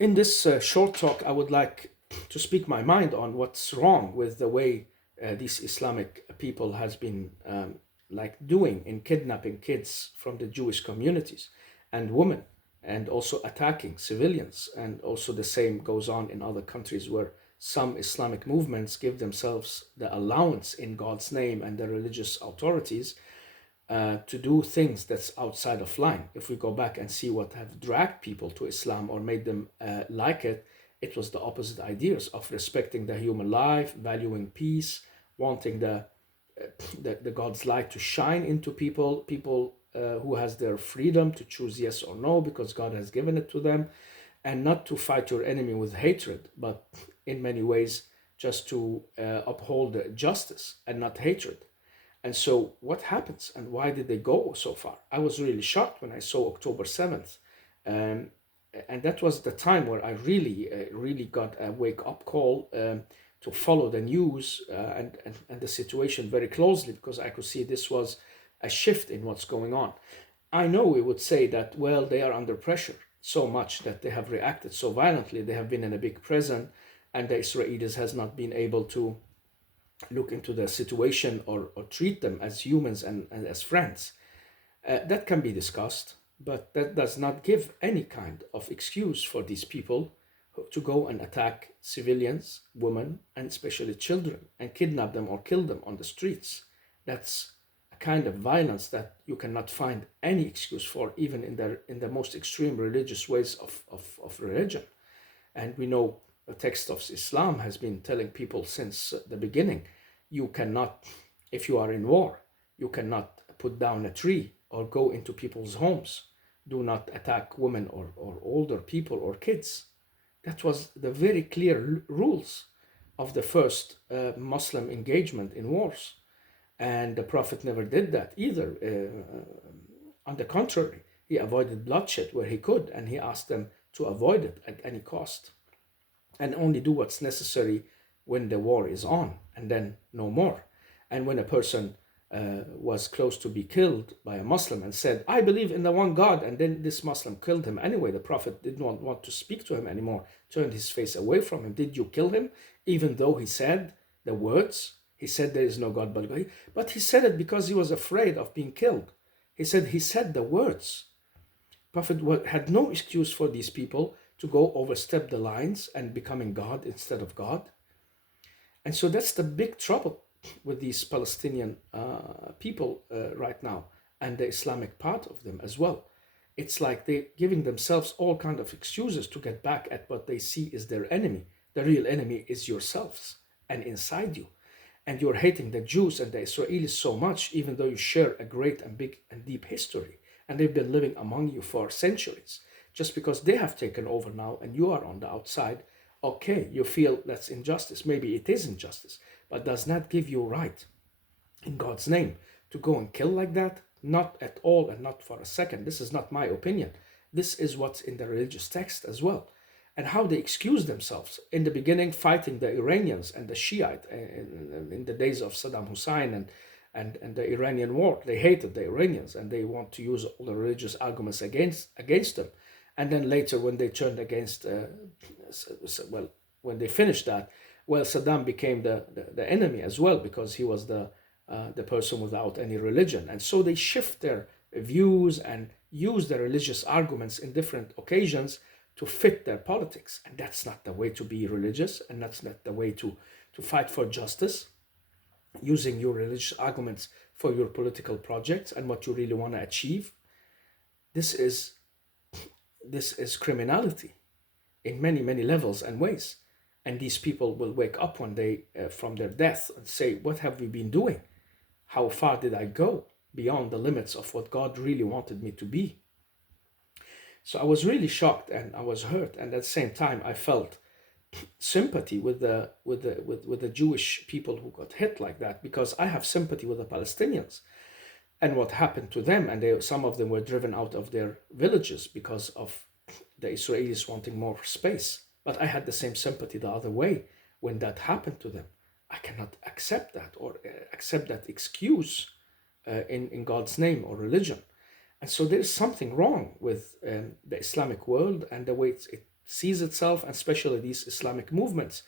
In this short talk, I would like to speak my mind on what's wrong with the way these Islamic people has been like doing in kidnapping kids from the Jewish communities and women, and also attacking civilians. And also the same goes on in other countries where some Islamic movements give themselves the allowance in God's name and the religious authorities to do things that's outside of line. If we go back and see what have dragged people to Islam or made them like it, it was the opposite ideas of respecting the human life, valuing peace, wanting the God's light to shine into people who has their freedom to choose yes or no because God has given it to them, and not to fight your enemy with hatred, but in many ways just to uphold justice and not hatred. And so, what happens and why did they go so far? I was really shocked when I saw October 7th. Um, and that was the time where I really got a wake up call to follow the news and the situation very closely because I could see this was a shift in what's going on. I know we would say that, well, they are under pressure so much that they have reacted so violently. They have been in a big prison, and the Israelis has not been able to look into the situation or treat them as humans and as friends. That can be discussed, but that does not give any kind of excuse for these people to go and attack civilians, women, and especially children, and kidnap them or kill them on the streets. That's a kind of violence that you cannot find any excuse for, even in the most extreme religious ways of religion. And we know the text of Islam has been telling people since the beginning, you cannot, if you are in war, you cannot put down a tree or go into people's homes. Do not attack women or older people or kids. That was the very clear rules of the first Muslim engagement in wars. And the Prophet never did that either. On the contrary, he avoided bloodshed where he could, and he asked them to avoid it at any cost and only do what's necessary when the war is on, and then no more. And when a person was close to be killed by a Muslim and said, I believe in the one God, and then this Muslim killed him anyway, the Prophet did not want to speak to him anymore, turned his face away from him. Did you kill him? Even though he said the words, he said there is no God but God. But he said it because he was afraid of being killed. He said the words. Prophet had no excuse for these people to go overstep the lines and becoming God instead of God. And so that's the big trouble with these Palestinian people right now, and the Islamic part of them as well. It's like they're giving themselves all kind of excuses to get back at what they see is their enemy. The real enemy is yourselves and inside you. And you're hating the Jews and the Israelis so much, even though you share a great and big and deep history. And they've been living among you for centuries. Just because they have taken over now and you are on the outside, okay, you feel that's injustice. Maybe it is injustice, but does not give you right in God's name to go and kill like that. Not at all, and not for a second. This is not my opinion. This is what's in the religious text as well. And how they excuse themselves in the beginning, fighting the Iranians and the Shiite in the days of Saddam Hussein and the Iranian war. They hated the Iranians and they want to use all the religious arguments against them. And then later, when they turned against, well, when they finished that, well, Saddam became the enemy as well because he was the person without any religion. And so they shift their views and use the religious arguments in different occasions to fit their politics. And that's not the way to be religious, and that's not the way to fight for justice, using your religious arguments for your political projects and what you really want to achieve. This is this is criminality in many, many levels and ways. And these people will wake up one day from their death and say, what have we been doing? How far did I go beyond the limits of what God really wanted me to be? So I was really shocked and I was hurt. And at the same time, I felt sympathy with the Jewish people who got hit like that, because I have sympathy with the Palestinians and what happened to them. And some of them were driven out of their villages because of the Israelis wanting more space. But I had the same sympathy the other way when that happened to them. I cannot accept that or accept that excuse in God's name or religion. And so there is something wrong with the Islamic world and the way sees itself, and especially these Islamic movements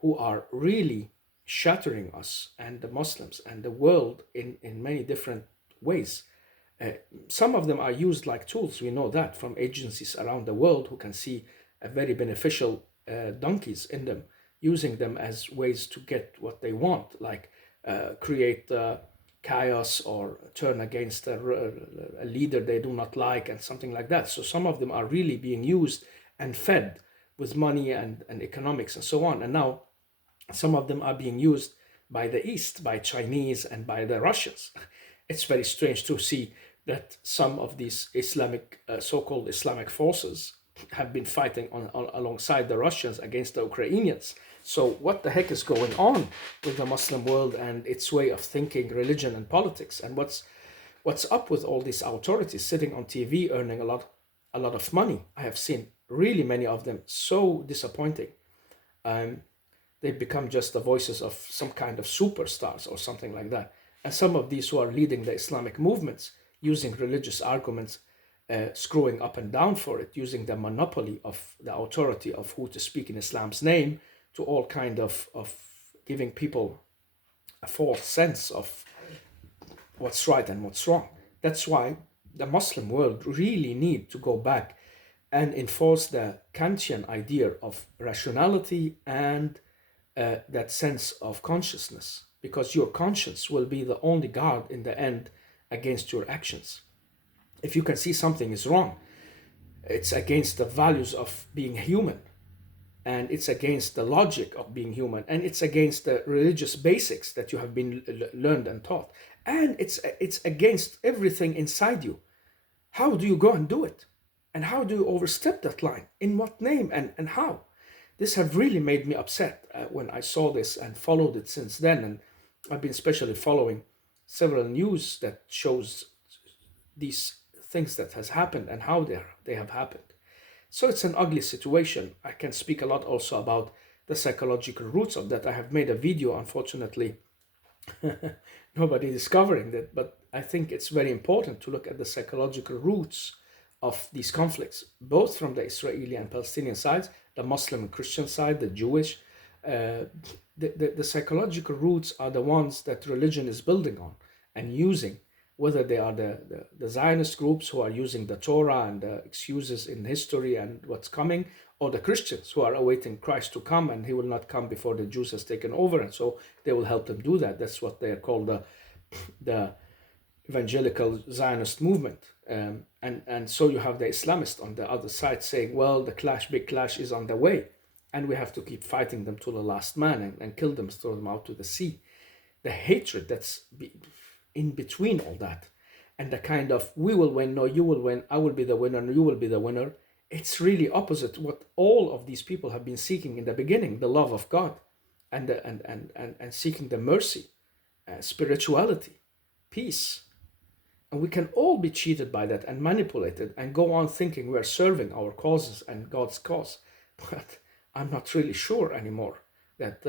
who are really shattering us and the Muslims and the world in many different ways. Uh, some of them are used like tools. We know that from agencies around the world who can see a very beneficial donkeys in them, using them as ways to get what they want, like create chaos or turn against a leader they do not like and something like that. So some of them are really being used and fed with money and economics and so on. And now some of them are being used by the East, by Chinese and by the Russians. It's very strange to see that some of these Islamic, so-called Islamic forces have been fighting alongside the Russians against the Ukrainians. So what the heck is going on with the Muslim world and its way of thinking, religion and politics? And what's up with all these authorities sitting on TV earning a lot of money? I have seen really many of them so disappointing. Um, they become just the voices of some kind of superstars or something like that. And some of these who are leading the Islamic movements using religious arguments, screwing up and down for it, using the monopoly of the authority of who to speak in Islam's name to all kind of giving people a false sense of what's right and what's wrong. That's why the Muslim world really need to go back and enforce the Kantian idea of rationality and that sense of consciousness, because your conscience will be the only guard in the end against your actions. If you can see something is wrong, it's against the values of being human, and it's against the logic of being human, and it's against the religious basics that you have been learned and taught, and it's against everything inside you. How do you go and do it? And how do you overstep that line? In what name and how? This have really made me upset when I saw this and followed it since then. And I've been especially following several news that shows these things that has happened and how they have happened. So it's an ugly situation. I can speak a lot also about the psychological roots of that. I have made a video, unfortunately, nobody discovering that, but I think it's very important to look at the psychological roots of these conflicts, both from the Israeli and Palestinian sides, the Muslim and Christian side, the Jewish. The psychological roots are the ones that religion is building on and using, whether they are the Zionist groups who are using the Torah and the excuses in history and what's coming, or the Christians who are awaiting Christ to come, and he will not come before the Jews has taken over, and so they will help them do that. That's what they are called the evangelical Zionist movement. And so you have the Islamists on the other side saying, well, the big clash is on the way, and we have to keep fighting them to the last man and kill them, throw them out to the sea. The hatred that's in between all that, and the kind of we will win, no, you will win, I will be the winner, no, you will be the winner. It's really opposite what all of these people have been seeking in the beginning: the love of God, and seeking the mercy, spirituality, peace. And we can all be cheated by that and manipulated and go on thinking we're serving our causes and God's cause. But I'm not really sure anymore that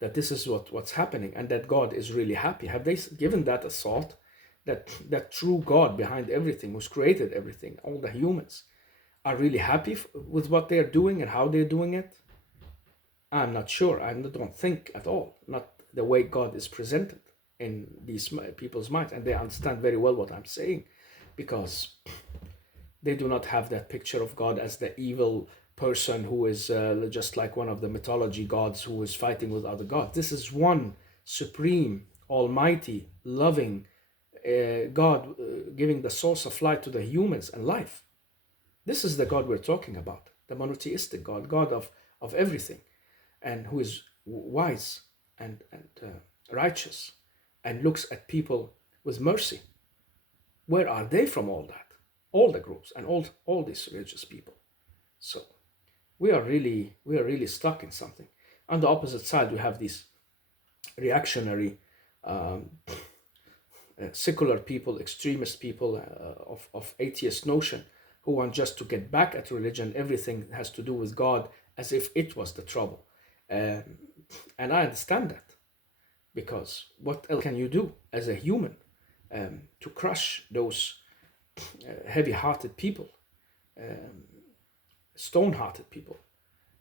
that this is what's happening and that God is really happy. Have they given that a thought? That true God behind everything, who's created everything, all the humans, are really happy with what they're doing and how they're doing it? I'm not sure. I don't think at all. Not the way God is presented in these people's minds, and they understand very well what I'm saying, because they do not have that picture of God as the evil person who is just like one of the mythology gods who is fighting with other gods. This is one supreme, almighty, loving God, giving the source of life to the humans and life. This is the God we're talking about, the monotheistic God, God of everything, and who is wise and righteous, and looks at people with mercy. Where are they from all that? All the groups and all these religious people. So we are really stuck in something. On the opposite side, we have these reactionary, secular people, extremist people of atheist notion, who want just to get back at religion. Everything has to do with God, as if it was the trouble. And I understand that, because what else can you do as a human to crush those heavy-hearted people? stone-hearted people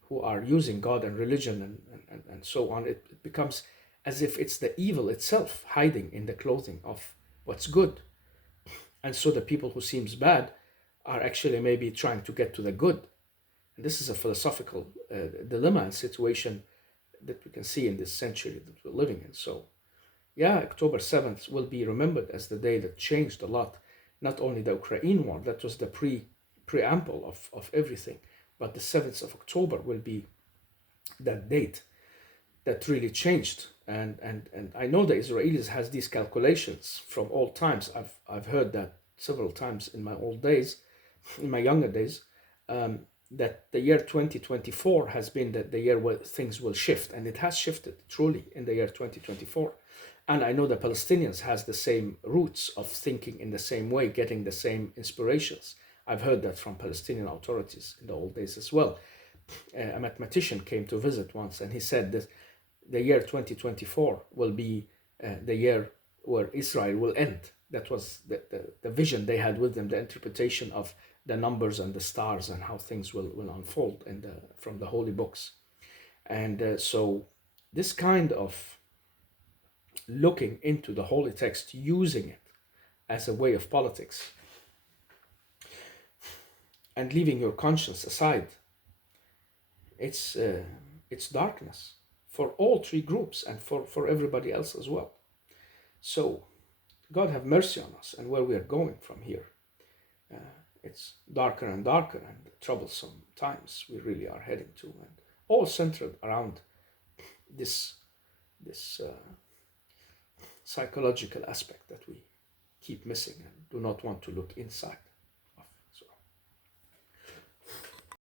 who are using God and religion and so on. It becomes as if it's the evil itself hiding in the clothing of what's good. And so the people who seems bad are actually maybe trying to get to the good. And this is a philosophical dilemma and situation that we can see in this century that we're living in. So yeah, October 7th will be remembered as the day that changed a lot. Not only the Ukraine war, that was the preamble of everything, but the 7th of October will be that date that really changed. And I know the Israelis has these calculations from all times. I've heard that several times in my old days, in my younger days, that the year 2024 has been the year where things will shift, and it has shifted truly in the year 2024. And I know the Palestinians has the same roots of thinking in the same way, getting the same inspirations. I've heard that from Palestinian authorities in the old days as well. A mathematician came to visit once, and he said that the year 2024 will be the year where Israel will end. That was the vision they had with them, the interpretation of the numbers and the stars and how things will unfold from the holy books. And so this kind of looking into the holy text, using it as a way of politics, and leaving your conscience aside, it's darkness for all three groups and for everybody else as well. So God have mercy on us and where we are going from here. It's darker and darker and troublesome times we really are heading to, and all centered around this psychological aspect that we keep missing and do not want to look inside.